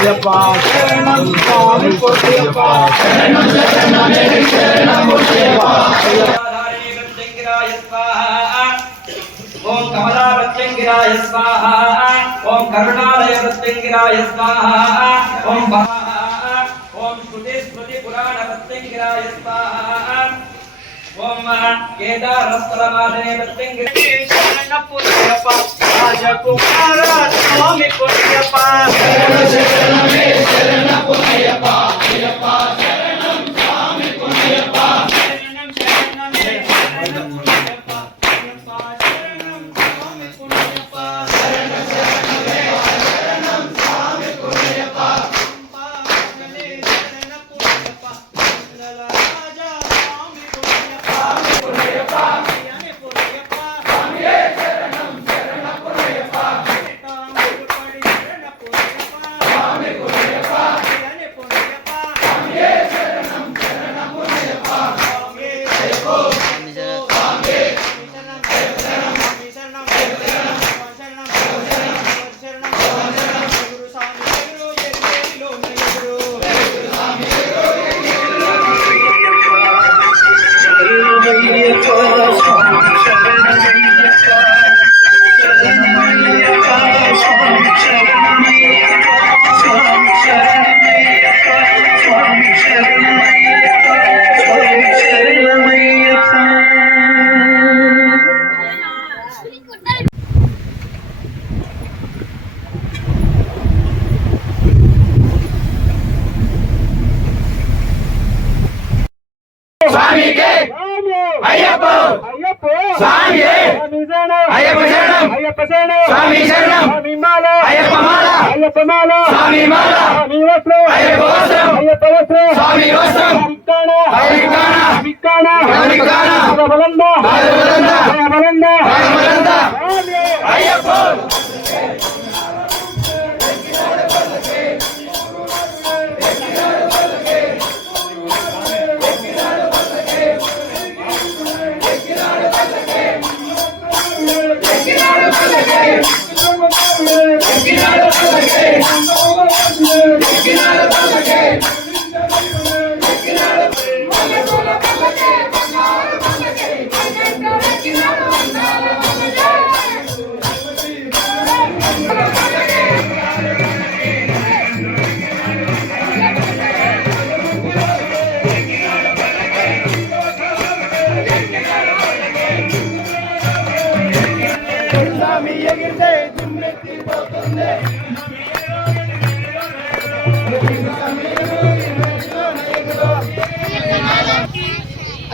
అయ్యప్ప శరణం స్వామి పొట్టియప్ప శరణం శరణమే శరణం పొట్టియప్ప ఓం కమలావత్యంగిరాయ స్వాహ ఓం కరుణాలయ వత్యంగిరాయ స్వాహ ఓం ఓం శృతి స్మృతి పురాణ వత్యంగిరాయ స్వాహ ఓం కేదారస్థలమాదనే వత్యంగిరాయ శరణ పుట్టియప్ప రాజకుమార స్వామి పొట్టియప్ప శరణ శరణమే శరణ పుట్టియప్ప అయ్యప్ప శరణం స్వామి పొట్టియప్ప శరణం శరణమే శరణం పుట్టియప్ప అయ్యప్ప శరణం స్వామి పొట్టియప్ప శరణ శరణమే శరణం స్వామి పొట్టియప్ప పాపలే శరణ పుట్టియప్ప మంగళ రాజా స్వామి పొట్టియప్ప పొట్టియప్ప అయ్యనే పొట్టియప్ప స్వామియే శరణం శరణ పుట్టియప్ప తాంగుడు పడి శరణ పుట్టియప్ప స్వామి పొట్టియప్ప అయ్యనే పొట్టియప్ప స్వామియే శరణం శరణ పుట్టియప్ప స్వామి జయో స్వామి శరణం శరణం శరణం శరణం శరణం గురు స్వామి గురు ఎరిలో గురు స్వామి స్వామికే అయ్యప్ప అయ్యప్ప స్వామియే అయ్యప్ప శరణం అయ్యప్ప శరణం స్వామి శరణం స్వామి మాల అయ్యప్ప మాల అయ్యప్ప మాల స్వామి మాల స్వామి వస్త్రం అయ్యప్ప వస్త్రం అయ్యప్ప వస్త్రం స్వామి వస్త్రం విక్కాణ విక్కాణ విక్కాణ విక్కాణ బలవంద బలవంద బలవంద బలవంద స్వామి అయ్యప్ప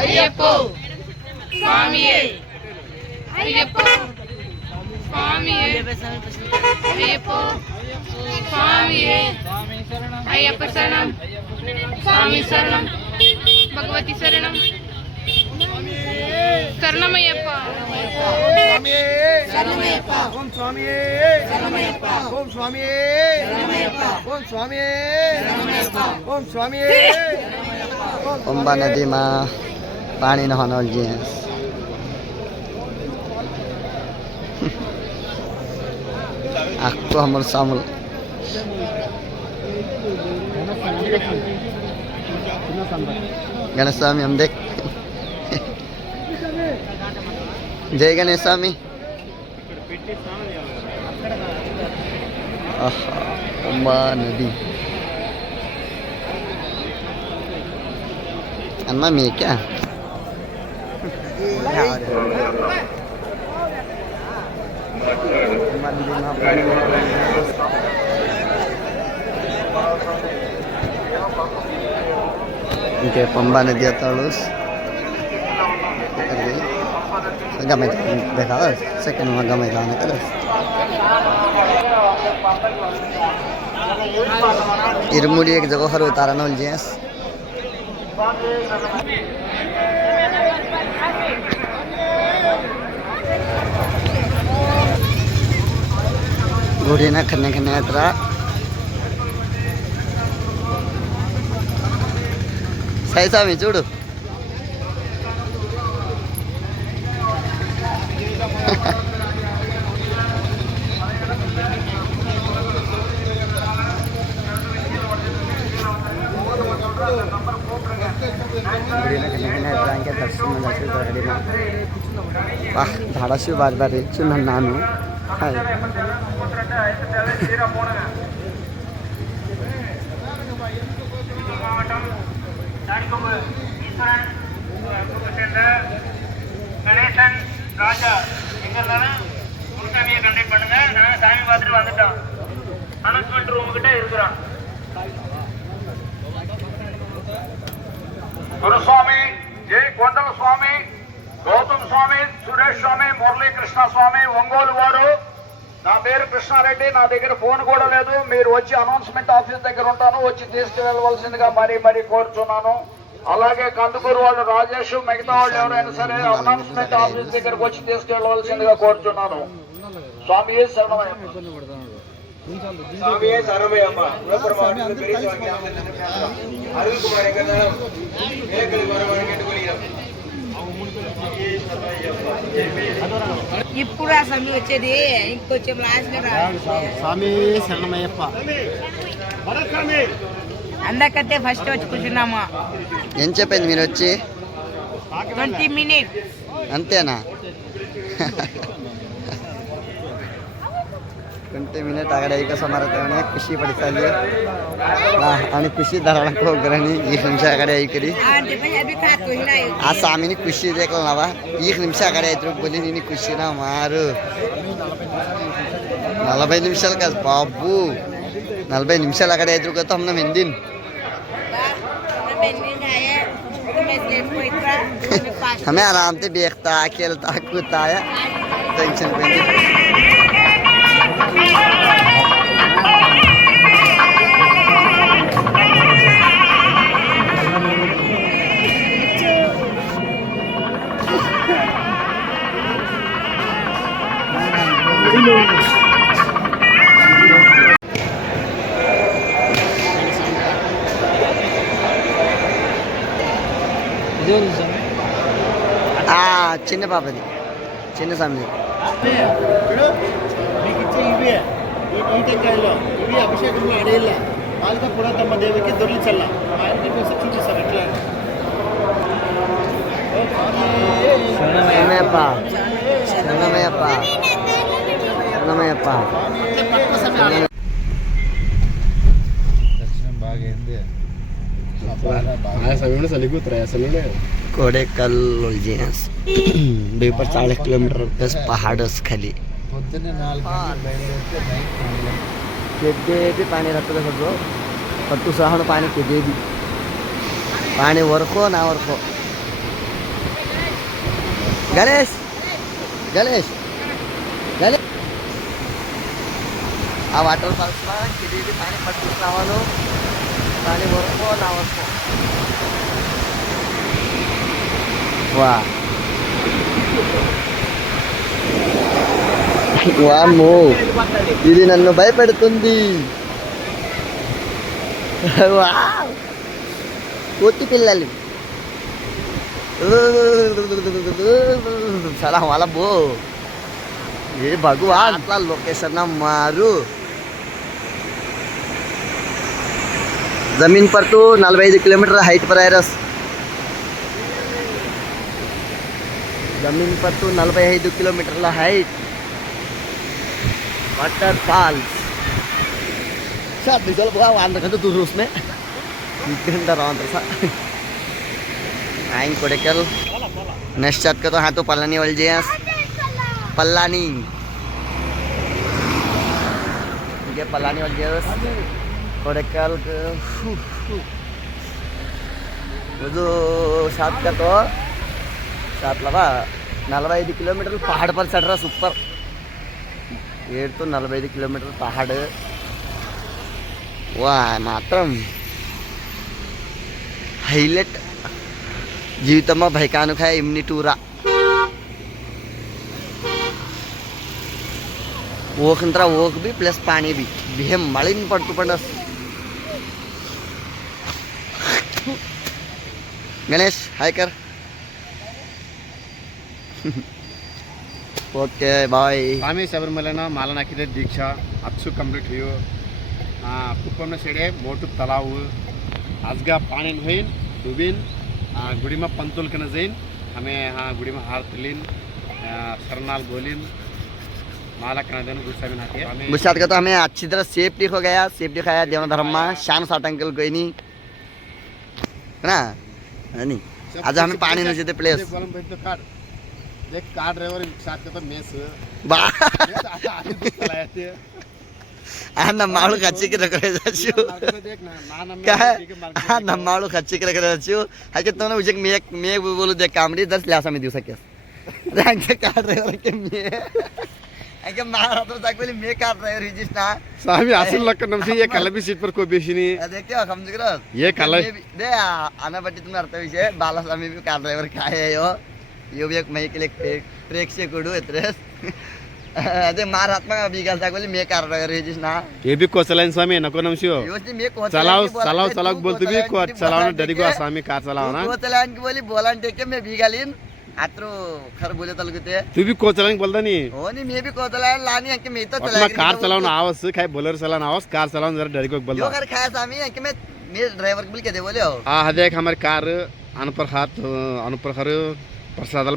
అయ్యప్ప స్వామియే అయ్యప్ప స్వామియే అయ్యప్ప స్వామియే అయ్యప్ప శరణం స్వామి శరణం భగవతి శరణం శరణమయ్యప్ప ఓం స్వామియే ఓం స్వామియే ఓం స్వామియే ఓం స్వామియే पंबा नदी में पानी नहाना जी आखो हमर सामल गणेश स्वामी हम देख जय गणेश स्वामी पंबा नदी अन्ना में क्या Oke, Pemba Nadi Talus. Gamay dekat, second mga gamay na terus. Irmuli ek jago haru utaran ol jes. Gurina kene atra. Saya sami చూడు गाडीमा वाह झाडाशी बारी बारी चिन्ह नानु हाय கணேசன் ராஜா எங்க இருந்தாலும் முன்சாமியை கண்டக்ட் பண்ணுங்க. நான் சாமி பார்த்துட்டு வந்துட்டோம். அனௌன்ஸ்மெண்ட் ரூம் கிட்ட இருக்கிறோம். గురుస్వామి జై కొండల స్వామి, గౌతమ్ స్వామి, సురేష్ స్వామి, మురళీకృష్ణ స్వామి ఒంగోలు వారు. నా పేరు కృష్ణారెడ్డి. నా దగ్గర ఫోన్ కూడా లేదు. మీరు వచ్చి అనౌన్స్మెంట్ ఆఫీస్ దగ్గర ఉంటాను, వచ్చి తీసుకువెళ్ళవలసిందిగా మరీ కోరుచున్నాను. అలాగే కందుకూరు వాళ్ళు రాజేష్, మిగతా వాళ్ళు ఎవరైనా సరే అనౌన్స్మెంట్ ఆఫీస్ దగ్గరకు వచ్చి తీసుకెళ్ళవలసిందిగా కోరుచున్నాను. స్వామి శరణమయ్యప్ప. స్వామియే శరణమయ్యప్ప. విழுப்புரம் மாவட்டத்தில் பெரிய சுவாமி அருள்குமார் எங்க இருந்தாலும் விளக்கல் வரவாறு கேட்டுக்கொள்கிறோம். ఇప్పుడు ఆ సమయం వచ్చేది ఇంకొంచెం లాస్ట్ స్వామి శరణమయ్యప్ప. అందరికంటే ఫస్ట్ వచ్చి కూర్చున్నాము. ఏం చెప్పింది మీరు వచ్చి 20 minutes. అంతేనా 20 मिनिट अगाडि आइका समारोह त्याने खुशी पडिसल्यो आणि खुशी धराडको गरनी 1 निमिष अगाडि आइकरी అంటే పై అభి ఖాతో హినాయి ఆ సామిని ఖుషి देखला नवा 1 నిమిష అగాडि आइत्रो बोली निनी खुशी ना मारू 40 నిమిషాలు కాదు బాబు 40 నిమిషాలు అగాडि आइत्रो का तो हमने मेंदिन हमें आराम से देखता खेलता कूदता है टेंशन पे చిన్న పాపది చిన్న సామి మీకు ఇచ్చే ఇవే ఈ టెంకాయలో ఇవి అభిషేకంలో అడేళ్ళ బాలిక పురాతమ్మ దేవికి దొర్లిచల్ల మా ఇంటికి వచ్చి చూపిస్తారు ఎట్లా శరణమయ్యప్ప శరణమయ్యప్ప శరణమయ్యప్ప దర్శనం బాగా అయింది ఆ సమయంలో చలిగుతురా అసలు कोडेकल उलझियास 240 किलोमीटर प्लस पहाड़स खाली పొద్దున్నే 4 గంటలకు బయలుదేరితే నైట్ केदे भी पानी रहता है सगळं पट्टू सहाण पाणी केदे भी पाणी वरखो ना वरखो गणेश गणेश गणेश आ वॉटरफॉल्स में केदे भी पाणी पट्टू नावानो पाणी वरखो ना वरखो वाह వామ్మో ఇది నన్ను భయపెడుతుంది కోతి పిల్లలు చాలా వాళ్ళ బో ఏ భగవాన్ అట్లా లొకేషన్ మారు जमीन पर तो 45 किलोमीटर हाइट पर है रस जमीन पर तो 45 किलोमीटर ला हाइट वाटरफॉल्स साथ निकल बघा वांदा का तो रूस में घंटा राउंड सा आइन कोडेकल नेक्स्ट चाट का तो हां तो पल्लानी वाली जेस पल्लानी ये पल्लानी वाली जेस कोडेकल जो सात का तो सात लगा 45 किलोमीटर पहाड़ पर चढ़ रहा सुपर ये तो 45 किलोमीटर पहाड़ वाह मात्रम हाईलाइट जीवितमा भयकानु खाए इमनी टूरा वोकंतरा वोक भी प्लस पानी भी बिहे मळिन पडतु पंडस गणेश हाय कर ओके बाय ಸ್ವಾಮಿ ಶಬರಿಮಲೆನ ಮಾಲನ ಹಾಕಿದ ದೀಕ್ಷಾ ಅಚ್ಚು ಕಂಪ್ಲೀಟ್ हुयो कुप्पमना शेडे मोठू तलाव आजगा पाणी होईन डुबीन गुडीमा पंतोल कन जाईन हमें यहाँ गुड़ी में हार तुलिन शरनाल गोलिन माला कनादन गुस्सा में नाती है गुजरात का तो हमें अच्छी तरह सेफ्टी हो गया, सेफ्टी खाया देवना धर्म में शान साठ अंकल कोई नहीं है ना, नहीं आज हमें पानी नहीं देते प्लेस देख कार ड्राइवर साथ का तो मेस बा चलाया थे नम्माळू खच्ची की रख रहे देख ना ना काय नम्माळू खच्ची की रख रहे हाके तो ना उजक मैं बोलू देख कामडी 10 लासा में दिवसा केस रंग कार ड्राइवर के मैं हाके मारा तो जाकली मैं कार ड्राइवर हिजिस ना स्वामी असल लक्कन नमसी ये कलबी सीट पर कोई बेशिनी देखियो हम जिगर ये कलर दे आना बट्टी तुम्हें अर्थ विषय बाला स्वामी भी कार ड्राइवर काय है यो भी एक मही के लिए प्रेक्षकुडू इतरेस अरे मार हाथ में बिगाल जाकली मैं कार ड्राइवर हिजिस ना ये भी कोचलाइन स्वामी नको नमसियो योस्ती मैं को चलाओ बोलते भी को चलाओ डरी को स्वामी कार चलाओ ना को चलान की बोली बोलान टेके मैं बिगालीन आत्रो खर बोले तलगते तू भी कोचलाइन बोलता नहीं हो नहीं मैं भी को चलान लानी है कि मैं तो अपना कार चलाओ ना आवाज से खाए बोलर चलाओ ना आवाज कार चलाओ जरा डरी को यो बोलता कर खाया सामी है कि मैं ड्राइवर को बोल के दे बोले हो हाँ देख हमारी कार अनपर हाथ अनपर हर प्रसाद